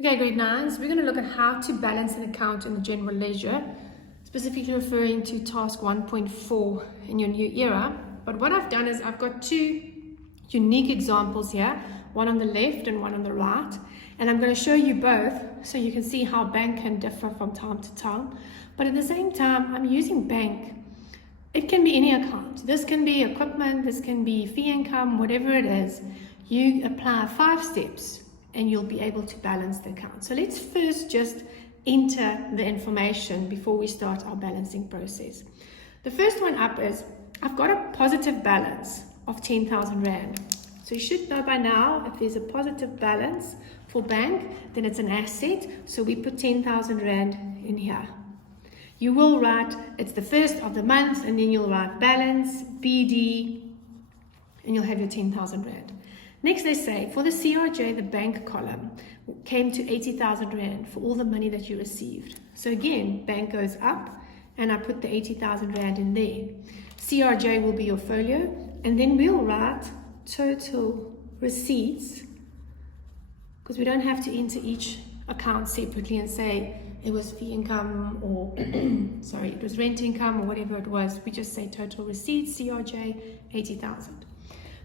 Okay, grade 9s, we're going to look at how to balance an account in the general ledger, specifically referring to task 1.4 in your new era. But what I've done is I've got two unique examples here, one on the left and one on the right, and I'm going to show you both so you can see how bank can differ from time to time. But at the same time, I'm using bank. It can be any account. This can be equipment, this can be fee income, whatever it is. You apply 5 steps and you'll be able to balance the account. So let's first just enter the information before we start our balancing process. The first one up is, I've got a positive balance of 10,000 Rand. So you should know by now, if there's a positive balance for bank, then it's an asset. So we put 10,000 Rand in here. You will write, it's the first of the month, and then you'll write balance, BD, and you'll have your 10,000 Rand. Next, they say, for the CRJ, the bank column came to 80,000 Rand for all the money that you received. So again, bank goes up, and I put the 80,000 Rand in there. CRJ will be your folio, and then we'll write total receipts, because we don't have to enter each account separately and say it was fee income or, sorry, it was rent income or whatever it was. We just say total receipts, CRJ, 80,000.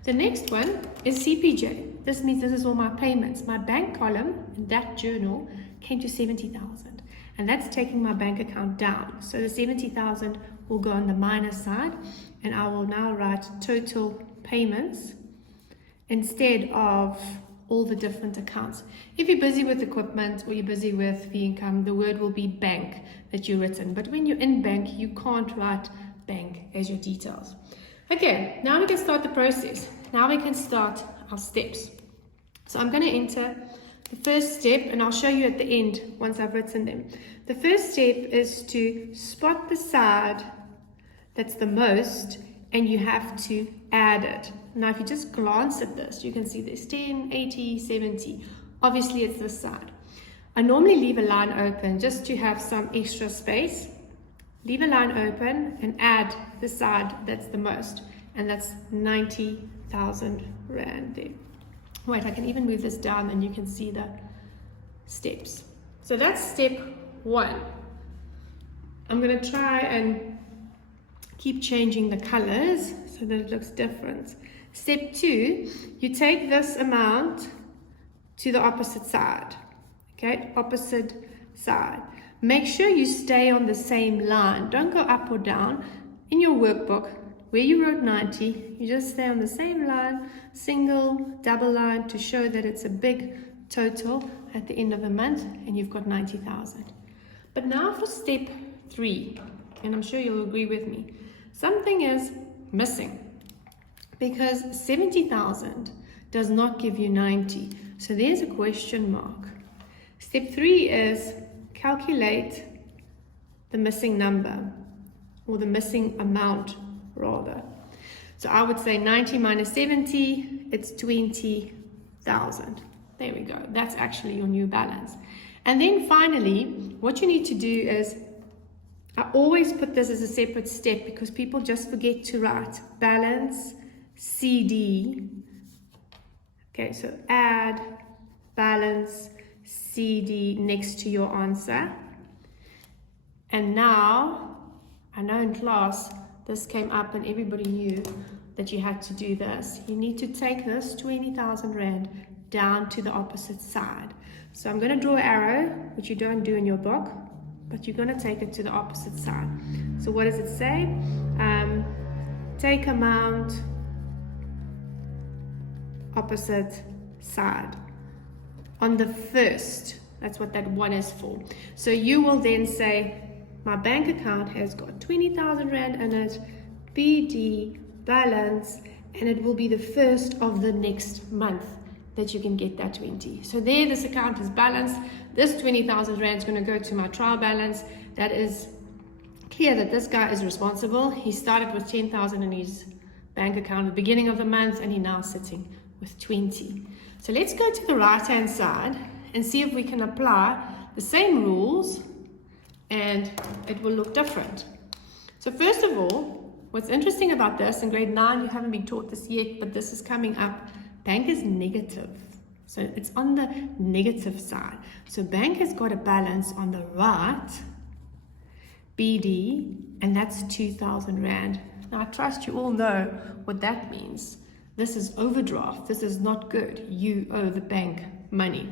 The next one is CPJ. This means this is all my payments. My bank column in that journal came to 70,000, and that's taking my bank account down. So the 70,000 will go on the minus side, and I will now write total payments instead of all the different accounts. If you're busy with equipment or you're busy with fee income, the word will be bank that you've written. But when you're in bank, you can't write bank as your details. Okay, now we can start the process. Now we can start our steps. So I'm going to enter the first step, and I'll show you at the end once I've written them. The first step is to spot the side that's the most, and you have to add it. Now if you just glance at this, you can see there's 10, 80, 70. Obviously it's this side. I normally leave a line open just to have some extra space. Leave a line open and add the side that's the most, and that's 90,000 Rand there. Wait, I can even move this down and you can see the steps. So that's step 1. I'm going to try and keep changing the colors so that it looks different. Step 2, you take this amount to the opposite side. Okay, opposite side. Make sure you stay on the same line. Don't go up or down. In your workbook, where you wrote 90, you just stay on the same line, single, double line, to show that it's a big total at the end of the month, and you've got 90,000. But now for step 3, and I'm sure you'll agree with me, something is missing, because 70,000 does not give you 90. So there's a question mark. Step 3 is calculate the missing number, or the missing amount rather. So I would say 90 minus 70, it's 20,000. There we go. That's actually your new balance. And then finally, what you need to do is, I always put this as a separate step because people just forget to write balance CD. Okay, so add balance CD next to your answer. And now, I know in class this came up and everybody knew that you had to do this. You need to take this 20,000 Rand down to the opposite side. So I'm going to draw an arrow, which you don't do in your book, but you're going to take it to the opposite side. So what does it say? Take amount, opposite side. On the first, that's what that 1 is for. So you will then say, my bank account has got 20,000 Rand in it, BD, balance, and it will be the first of the next month that you can get that 20. So there, this account is balanced. This 20,000 Rand is going to go to my trial balance. That is clear that this guy is responsible. He started with 10,000 in his bank account at the beginning of the month, and he's now sitting with 20. So let's go to the right hand side and see if we can apply the same rules and it will look different. So first of all, what's interesting about this, in grade 9 you haven't been taught this yet, but this is coming up. Bank is negative. So it's on the negative side. So bank has got a balance on the right, BD, and that's 2,000 Rand. Now I trust you all know what that means. This is overdraft. This is not good. You owe the bank money.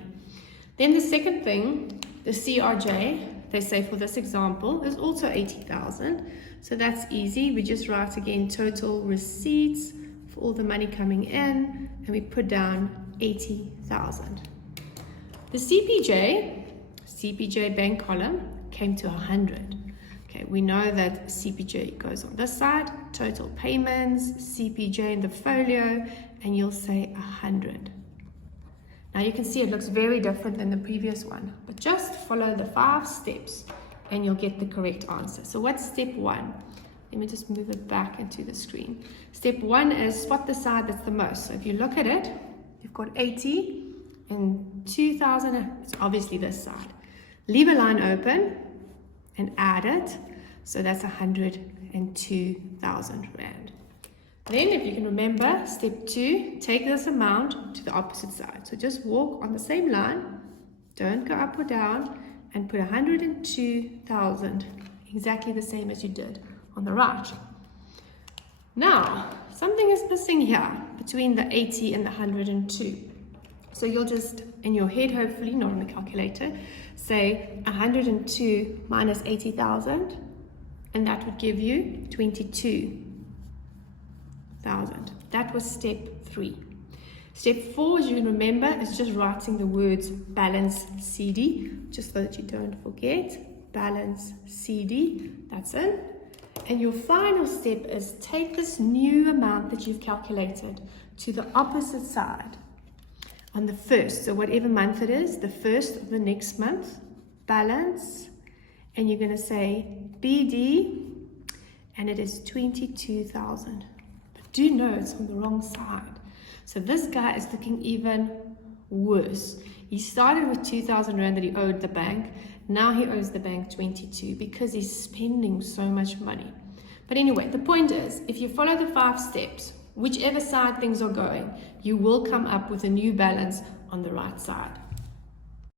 Then the second thing, the CRJ, they say for this example, is also 80,000. So that's easy. We just write again total receipts for all the money coming in, and we put down 80,000. The CPJ bank column came to 100. Okay, we know that CPJ goes on this side, total payments, CPJ in the folio, and you'll say 100. Now you can see it looks very different than the previous one, but just follow the 5 steps and you'll get the correct answer. So what's step 1? Let me just move it back into the screen. Step 1 is spot the side that's the most. So if you look at it, you've got 80 and 2,000, it's obviously this side. Leave a line open and add it. So that's 102,000 Rand. Then, if you can remember, step 2, take this amount to the opposite side. So just walk on the same line, don't go up or down, and put 102,000, exactly the same as you did on the right. Now, something is missing here between the 80 and the 102. So you'll just, in your head, hopefully, not on the calculator, say 102 minus 80,000, and that would give you 22,000. That was step 3. Step 4, as you can remember, is just writing the words balance CD, just so that you don't forget. Balance CD, that's in. And your final step is take this new amount that you've calculated to the opposite side on the first. So whatever month it is, the first of the next month, balance, and you're going to say BD, and it is 22,000. But do know it's on the wrong side. So this guy is looking even worse. He started with 2,000 Rand that he owed the bank. Now he owes the bank 22 because he's spending so much money. But anyway, the point is, if you follow the 5 steps, whichever side things are going, you will come up with a new balance on the right side.